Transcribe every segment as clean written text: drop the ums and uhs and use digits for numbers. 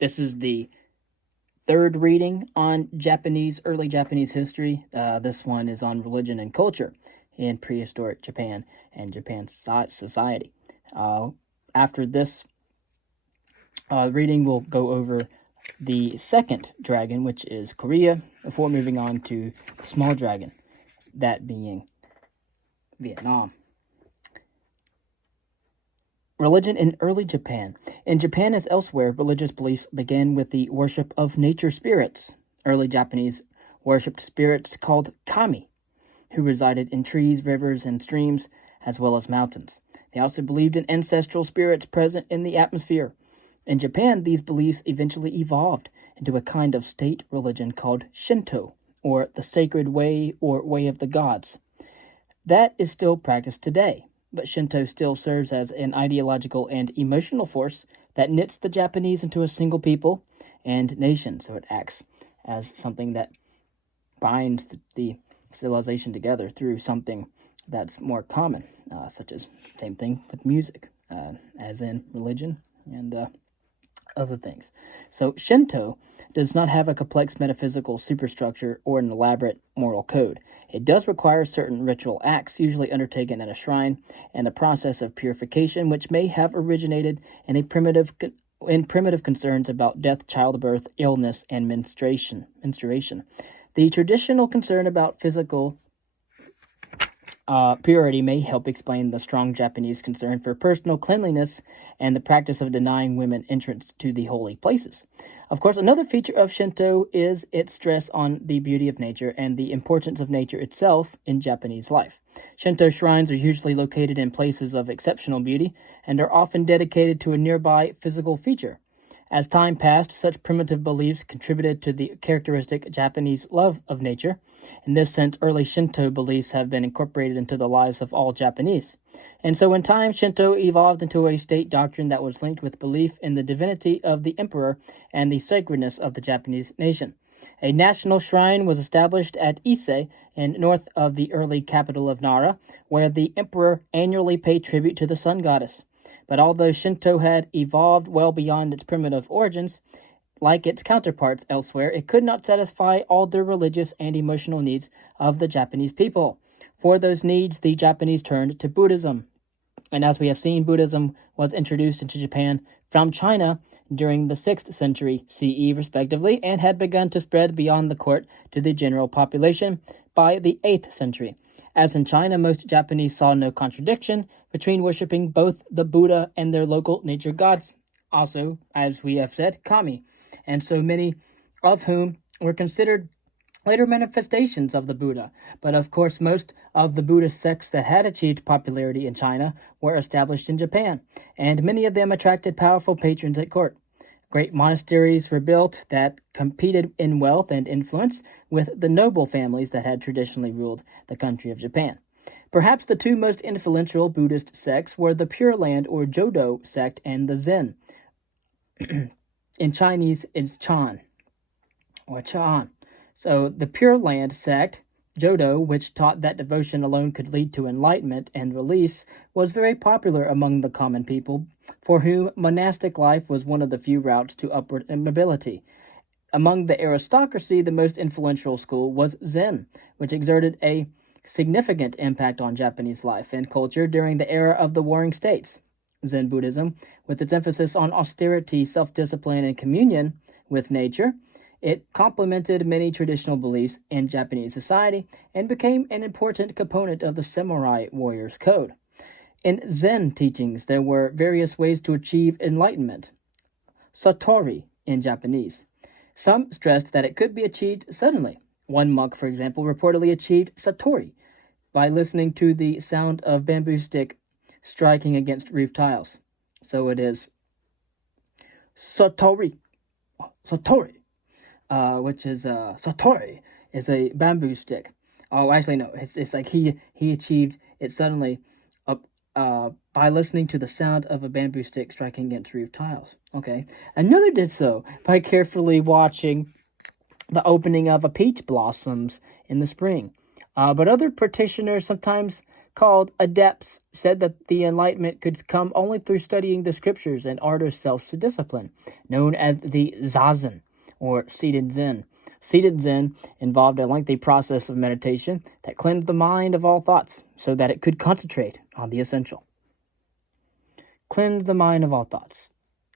This is the third reading on early Japanese history. This one is on religion and culture in prehistoric Japan and Japan's society. After this reading, we'll go over the second dragon, which is Korea, before moving on to the small dragon, that being Vietnam. Religion in early Japan. In Japan, as elsewhere, religious beliefs began with the worship of nature spirits. Early Japanese worshipped spirits called kami, who resided in trees, rivers, and streams, as well as mountains. They also believed in ancestral spirits present in the atmosphere. In Japan, these beliefs eventually evolved into a kind of state religion called Shinto, or the sacred way or way of the gods. That is still practiced today. But Shinto still serves as an ideological and emotional force that knits the Japanese into a single people and nation. So it acts as something that binds the civilization together through something that's more common, such as same thing with music, as in religion and other things. So Shinto does not have a complex metaphysical superstructure or an elaborate moral code. It does require certain ritual acts, usually undertaken at a shrine, and a process of purification which may have originated in primitive concerns about death, childbirth, illness, and menstruation. The traditional concern about physical purity may help explain the strong Japanese concern for personal cleanliness and the practice of denying women entrance to the holy places. Of course, another feature of Shinto is its stress on the beauty of nature and the importance of nature itself in Japanese life. Shinto shrines are usually located in places of exceptional beauty and are often dedicated to a nearby physical feature. As time passed, such primitive beliefs contributed to the characteristic Japanese love of nature. In this sense, early Shinto beliefs have been incorporated into the lives of all Japanese. And so in time, Shinto evolved into a state doctrine that was linked with belief in the divinity of the emperor and the sacredness of the Japanese nation. A national shrine was established at Ise, in north of the early capital of Nara, where the emperor annually paid tribute to the sun goddess. But although Shinto had evolved well beyond its primitive origins, like its counterparts elsewhere, it could not satisfy all the religious and emotional needs of the Japanese people. For those needs, the Japanese turned to Buddhism. And as we have seen, Buddhism was introduced into Japan from China during the 6th century CE, respectively, and had begun to spread beyond the court to the general population by the 8th century. As in China, most Japanese saw no contradiction between worshipping both the Buddha and their local nature gods, also, as we have said, kami, and so many of whom were considered later manifestations of the Buddha. But of course, most of the Buddhist sects that had achieved popularity in China were established in Japan, and many of them attracted powerful patrons at court. Great monasteries were built that competed in wealth and influence with the noble families that had traditionally ruled the country of Japan. Perhaps the two most influential Buddhist sects were the Pure Land or Jodo sect and the Zen. In Chinese, it's Chan or Chan. So the Pure Land sect, Jodo, which taught that devotion alone could lead to enlightenment and release, was very popular among the common people, for whom monastic life was one of the few routes to upward mobility. Among the aristocracy, the most influential school was Zen, which exerted a significant impact on Japanese life and culture during the era of the Warring States. Zen Buddhism, with its emphasis on austerity, self-discipline, and communion with nature, it complemented many traditional beliefs in Japanese society and became an important component of the samurai warrior's code. In Zen teachings, there were various ways to achieve enlightenment, satori in Japanese. Some stressed that it could be achieved suddenly. One monk, for example, reportedly achieved satori by listening to the sound of bamboo stick striking against roof tiles. So it is satori, which is satori is a bamboo stick. Oh, actually, no. It's like he achieved it suddenly by listening to the sound of a bamboo stick striking against roof tiles. Okay. Another did so by carefully watching the opening of a peach blossoms in the spring. But other practitioners sometimes called adepts said that the enlightenment could come only through studying the scriptures and arduous self-discipline, known as the Zazen, or seated Zen. Seated Zen involved a lengthy process of meditation that cleansed the mind of all thoughts so that it could concentrate on the essential. Cleanse the mind of all thoughts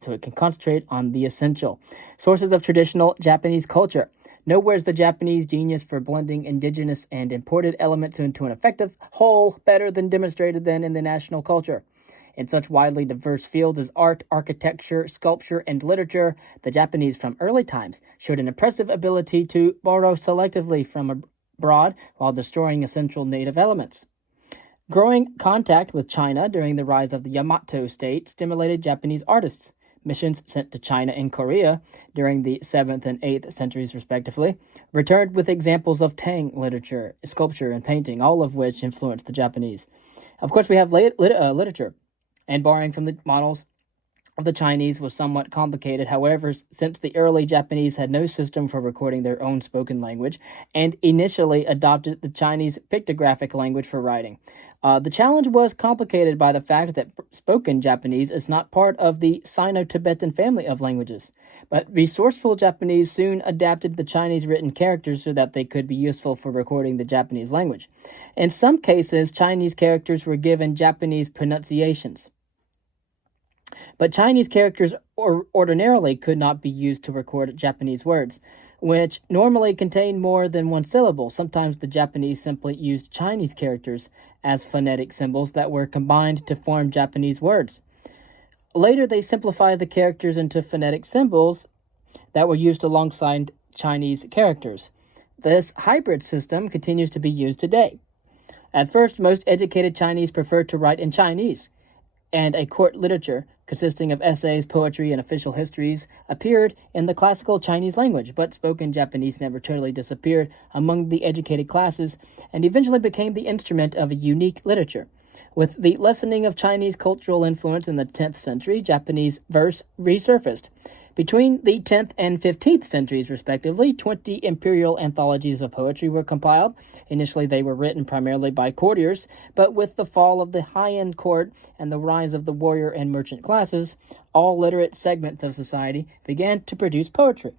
so it can concentrate on the essential. Sources of traditional Japanese culture. Nowhere is the Japanese genius for blending indigenous and imported elements into an effective whole better than demonstrated than in the national culture. In such widely diverse fields as art, architecture, sculpture, and literature, the Japanese from early times showed an impressive ability to borrow selectively from abroad while destroying essential native elements. Growing contact with China during the rise of the Yamato state stimulated Japanese artists. Missions sent to China and Korea during the 7th and 8th centuries, respectively, returned with examples of Tang literature, sculpture, and painting, all of which influenced the Japanese. Of course, we have literature, and borrowing from the models of the Chinese was somewhat complicated. However, since the early Japanese had no system for recording their own spoken language and initially adopted the Chinese pictographic language for writing, the challenge was complicated by the fact that spoken Japanese is not part of the Sino-Tibetan family of languages. But resourceful Japanese soon adapted the Chinese written characters so that they could be useful for recording the Japanese language. In some cases, Chinese characters were given Japanese pronunciations. But Chinese characters ordinarily could not be used to record Japanese words, which normally contain more than one syllable. Sometimes the Japanese simply used Chinese characters as phonetic symbols that were combined to form Japanese words. Later, they simplified the characters into phonetic symbols that were used alongside Chinese characters. This hybrid system continues to be used today. At first, most educated Chinese preferred to write in Chinese, and a court literature consisting of essays, poetry, and official histories appeared in the classical Chinese language, but spoken Japanese never totally disappeared among the educated classes and eventually became the instrument of a unique literature. With the lessening of Chinese cultural influence in the 10th century, Japanese verse resurfaced. Between the 10th and 15th centuries, respectively, 20 imperial anthologies of poetry were compiled. Initially, they were written primarily by courtiers, but with the fall of the high-end court and the rise of the warrior and merchant classes, all literate segments of society began to produce poetry.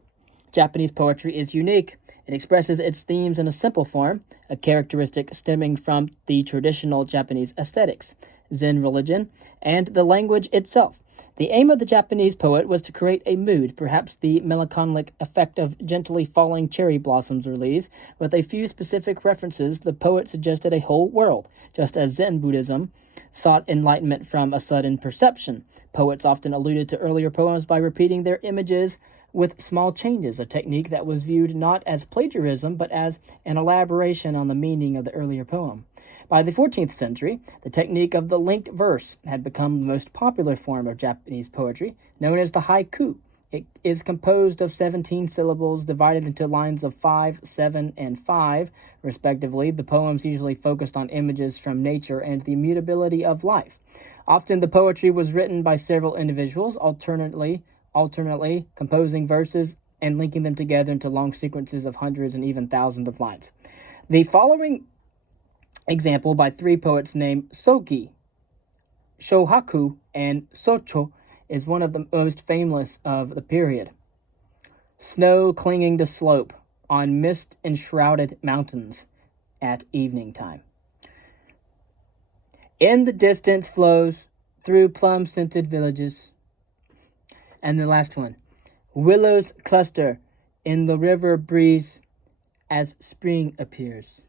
Japanese poetry is unique. It expresses its themes in a simple form, a characteristic stemming from the traditional Japanese aesthetics, Zen religion, and the language itself. The aim of the Japanese poet was to create a mood, perhaps the melancholic effect of gently falling cherry blossoms or leaves. With a few specific references, the poet suggested a whole world, just as Zen Buddhism sought enlightenment from a sudden perception. Poets often alluded to earlier poems by repeating their images with small changes, a technique that was viewed not as plagiarism, but as an elaboration on the meaning of the earlier poem. By the 14th century, the technique of the linked verse had become the most popular form of Japanese poetry, known as the haiku. It is composed of 17 syllables divided into lines of 5, 7, and 5, respectively. The poems usually focused on images from nature and the immutability of life. Often the poetry was written by several individuals, alternately composing verses and linking them together into long sequences of hundreds and even thousands of lines. The following example by three poets named Soki, Shohaku, and Socho is one of the most famous of the period. Snow clinging to slope on mist-enshrouded mountains at evening time. In the distance flows through plum-scented villages. And the last one, willows cluster in the river breeze as spring appears.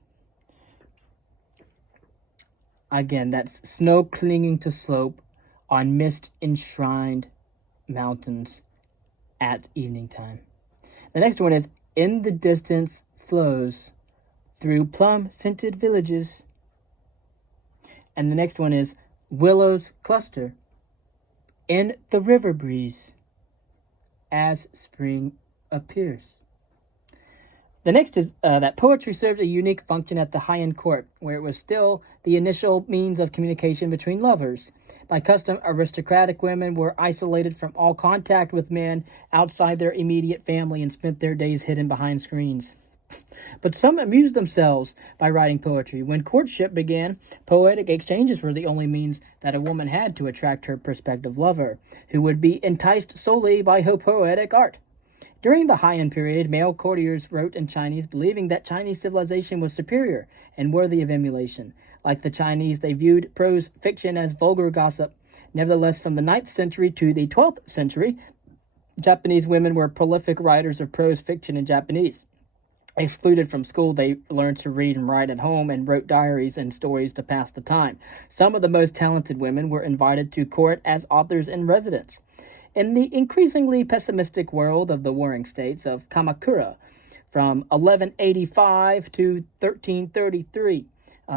Again, that's snow clinging to slope on mist-enshrined mountains at evening time. The next one is, in the distance flows through plum-scented villages. And the next one is, willows cluster in the river breeze as spring appears. The next is that poetry served a unique function at the high-end court, where it was still the initial means of communication between lovers. By custom, aristocratic women were isolated from all contact with men outside their immediate family and spent their days hidden behind screens. But some amused themselves by writing poetry. When courtship began, poetic exchanges were the only means that a woman had to attract her prospective lover, who would be enticed solely by her poetic art. During the Heian period, male courtiers wrote in Chinese, believing that Chinese civilization was superior and worthy of emulation. Like the Chinese, they viewed prose fiction as vulgar gossip. Nevertheless, from the 9th century to the 12th century, Japanese women were prolific writers of prose fiction in Japanese. Excluded from school, they learned to read and write at home and wrote diaries and stories to pass the time. Some of the most talented women were invited to court as authors in residence. In the increasingly pessimistic world of the warring states of Kamakura, from 1185 to 1333,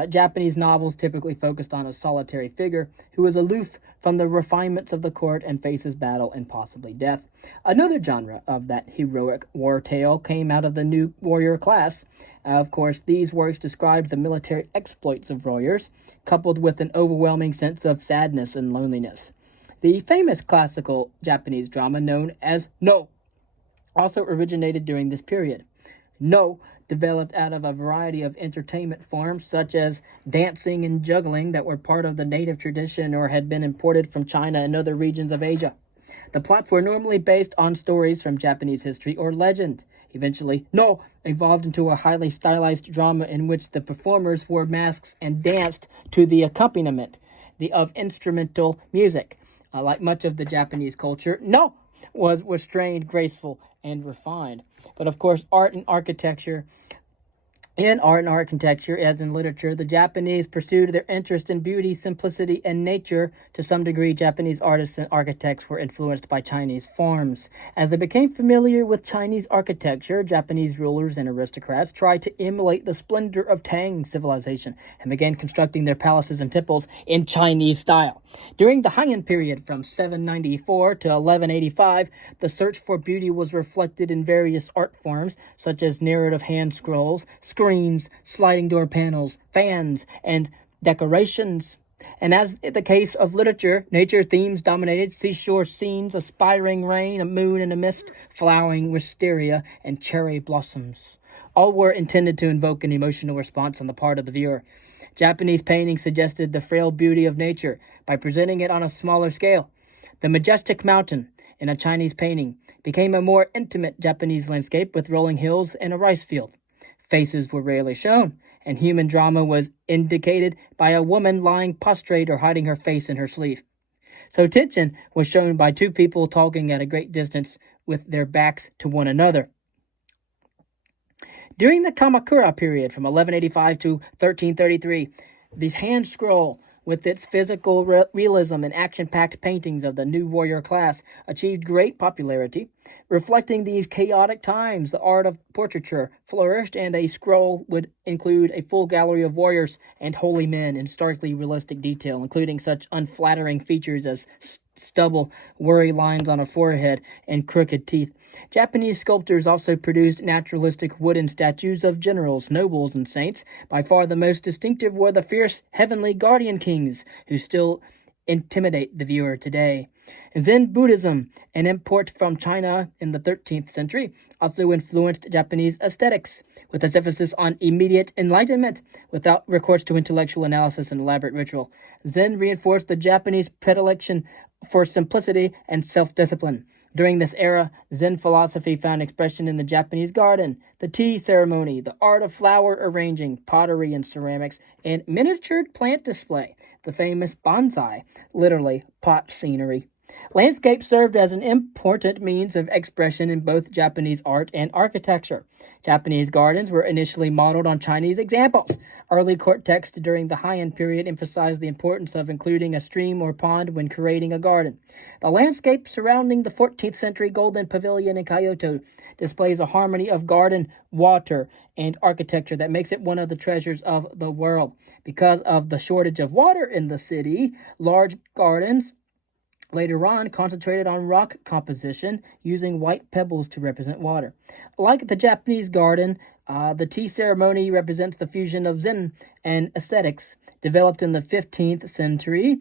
Japanese novels typically focused on a solitary figure who is aloof from the refinements of the court and faces battle and possibly death. Another genre of that heroic war tale came out of the new warrior class. Of course, these works described the military exploits of warriors, coupled with an overwhelming sense of sadness and loneliness. The famous classical Japanese drama known as No also originated during this period. No developed out of a variety of entertainment forms such as dancing and juggling that were part of the native tradition or had been imported from China and other regions of Asia. The plots were normally based on stories from Japanese history or legend. Eventually, No evolved into a highly stylized drama in which the performers wore masks and danced to the accompaniment of instrumental music. Like much of the Japanese culture, No was restrained, graceful, and refined. But of course, in art and architecture, as in literature, the Japanese pursued their interest in beauty, simplicity, and nature. To some degree, Japanese artists and architects were influenced by Chinese forms. As they became familiar with Chinese architecture, Japanese rulers and aristocrats tried to emulate the splendor of Tang civilization and began constructing their palaces and temples in Chinese style. During the Heian period from 794 to 1185, the search for beauty was reflected in various art forms, such as narrative hand scrolls, screens, sliding door panels, fans, and decorations. And as in the case of literature, nature themes dominated: seashore scenes, aspiring rain, a moon in a mist, flowering wisteria, and cherry blossoms. All were intended to invoke an emotional response on the part of the viewer. Japanese painting suggested the frail beauty of nature by presenting it on a smaller scale. The majestic mountain in a Chinese painting became a more intimate Japanese landscape with rolling hills and a rice field. Faces were rarely shown, and human drama was indicated by a woman lying prostrate or hiding her face in her sleeve. So tension was shown by two people talking at a great distance with their backs to one another. During the Kamakura period from 1185 to 1333, this hand scroll, with its physical realism and action-packed paintings of the new warrior class, achieved great popularity. Reflecting these chaotic times, the art of portraiture flourished, and a scroll would include a full gallery of warriors and holy men in starkly realistic detail, including such unflattering features as stubble, worry lines on a forehead, and crooked teeth. Japanese sculptors also produced naturalistic wooden statues of generals, nobles, and saints. By far the most distinctive were the fierce heavenly guardian kings, who still intimidate the viewer today. Zen Buddhism, an import from China in the 13th century, also influenced Japanese aesthetics, with its emphasis on immediate enlightenment without recourse to intellectual analysis and elaborate ritual. Zen reinforced the Japanese predilection for simplicity and self-discipline. During this era, Zen philosophy found expression in the Japanese garden, the tea ceremony, the art of flower arranging, pottery and ceramics, and miniatured plant display, the famous bonsai, literally pot scenery. Landscape served as an important means of expression in both Japanese art and architecture. Japanese gardens were initially modeled on Chinese examples. Early court texts during the Heian period emphasized the importance of including a stream or pond when creating a garden. The landscape surrounding the 14th century Golden Pavilion in Kyoto displays a harmony of garden, water, and architecture that makes it one of the treasures of the world. Because of the shortage of water in the city, large gardens later on concentrated on rock composition, using white pebbles to represent water. Like the Japanese garden, the tea ceremony represents the fusion of Zen and aesthetics. Developed in the 15th century,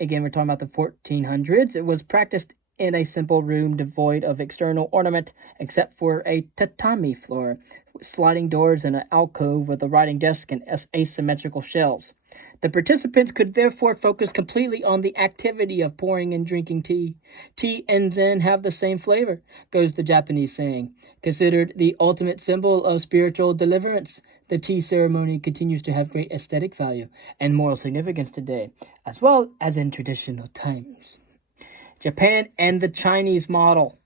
again we're talking about the 1400s, it was practiced in a simple room devoid of external ornament except for a tatami floor, sliding doors, and an alcove with a writing desk and asymmetrical shelves. The participants could therefore focus completely on the activity of pouring and drinking tea. Tea and Zen have the same flavor, goes the Japanese saying. Considered the ultimate symbol of spiritual deliverance, the tea ceremony continues to have great aesthetic value and moral significance today, as well as in traditional times. Japan and the Chinese model.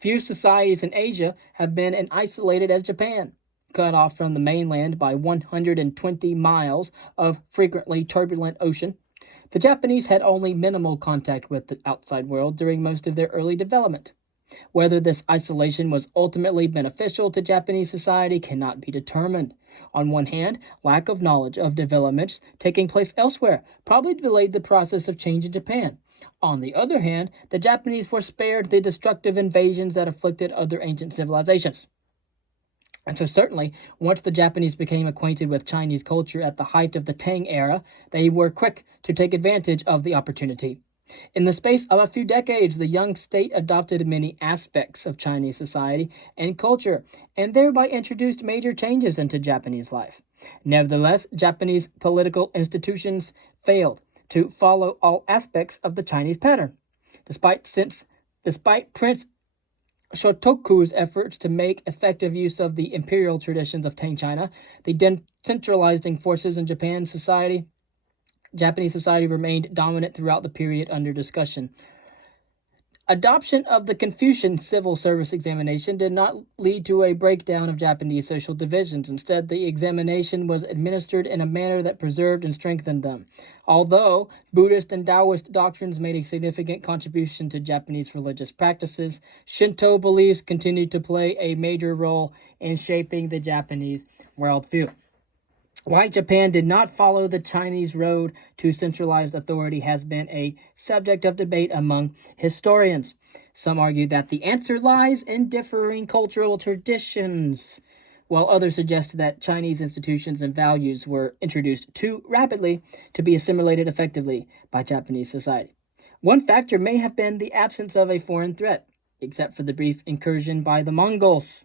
Few societies in Asia have been as isolated as Japan. Cut off from the mainland by 120 miles of frequently turbulent ocean, the Japanese had only minimal contact with the outside world during most of their early development. Whether this isolation was ultimately beneficial to Japanese society cannot be determined. On one hand, lack of knowledge of developments taking place elsewhere probably delayed the process of change in Japan. On the other hand, the Japanese were spared the destructive invasions that afflicted other ancient civilizations. And so certainly, once the Japanese became acquainted with Chinese culture at the height of the Tang era, they were quick to take advantage of the opportunity. In the space of a few decades, the young state adopted many aspects of Chinese society and culture, and thereby introduced major changes into Japanese life. Nevertheless, Japanese political institutions failed to follow all aspects of the Chinese pattern. Despite Prince Shotoku's efforts to make effective use of the imperial traditions of Tang China, the decentralizing forces in Japanese society remained dominant throughout the period under discussion. Adoption of the Confucian civil service examination did not lead to a breakdown of Japanese social divisions. Instead, the examination was administered in a manner that preserved and strengthened them. Although Buddhist and Taoist doctrines made a significant contribution to Japanese religious practices, Shinto beliefs continued to play a major role in shaping the Japanese worldview. Why Japan did not follow the Chinese road to centralized authority has been a subject of debate among historians. Some argue that the answer lies in differing cultural traditions, while others suggest that Chinese institutions and values were introduced too rapidly to be assimilated effectively by Japanese society. One factor may have been the absence of a foreign threat, except for the brief incursion by the Mongols.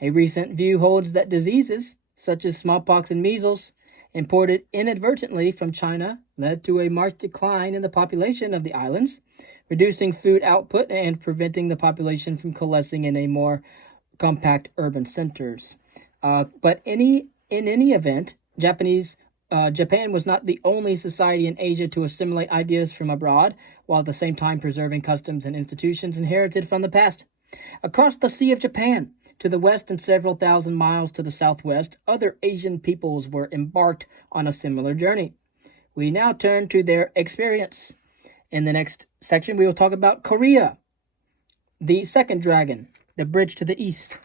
A recent view holds that diseases such as smallpox and measles, imported inadvertently from China, led to a marked decline in the population of the islands, reducing food output and preventing the population from coalescing in a more compact urban centers. But in any event, Japan was not the only society in Asia to assimilate ideas from abroad, while at the same time preserving customs and institutions inherited from the past. Across the Sea of Japan, to the west and several thousand miles to the southwest, other Asian peoples were embarked on a similar journey. We now turn to their experience. In the next section, we will talk about Korea, the second dragon, the bridge to the east.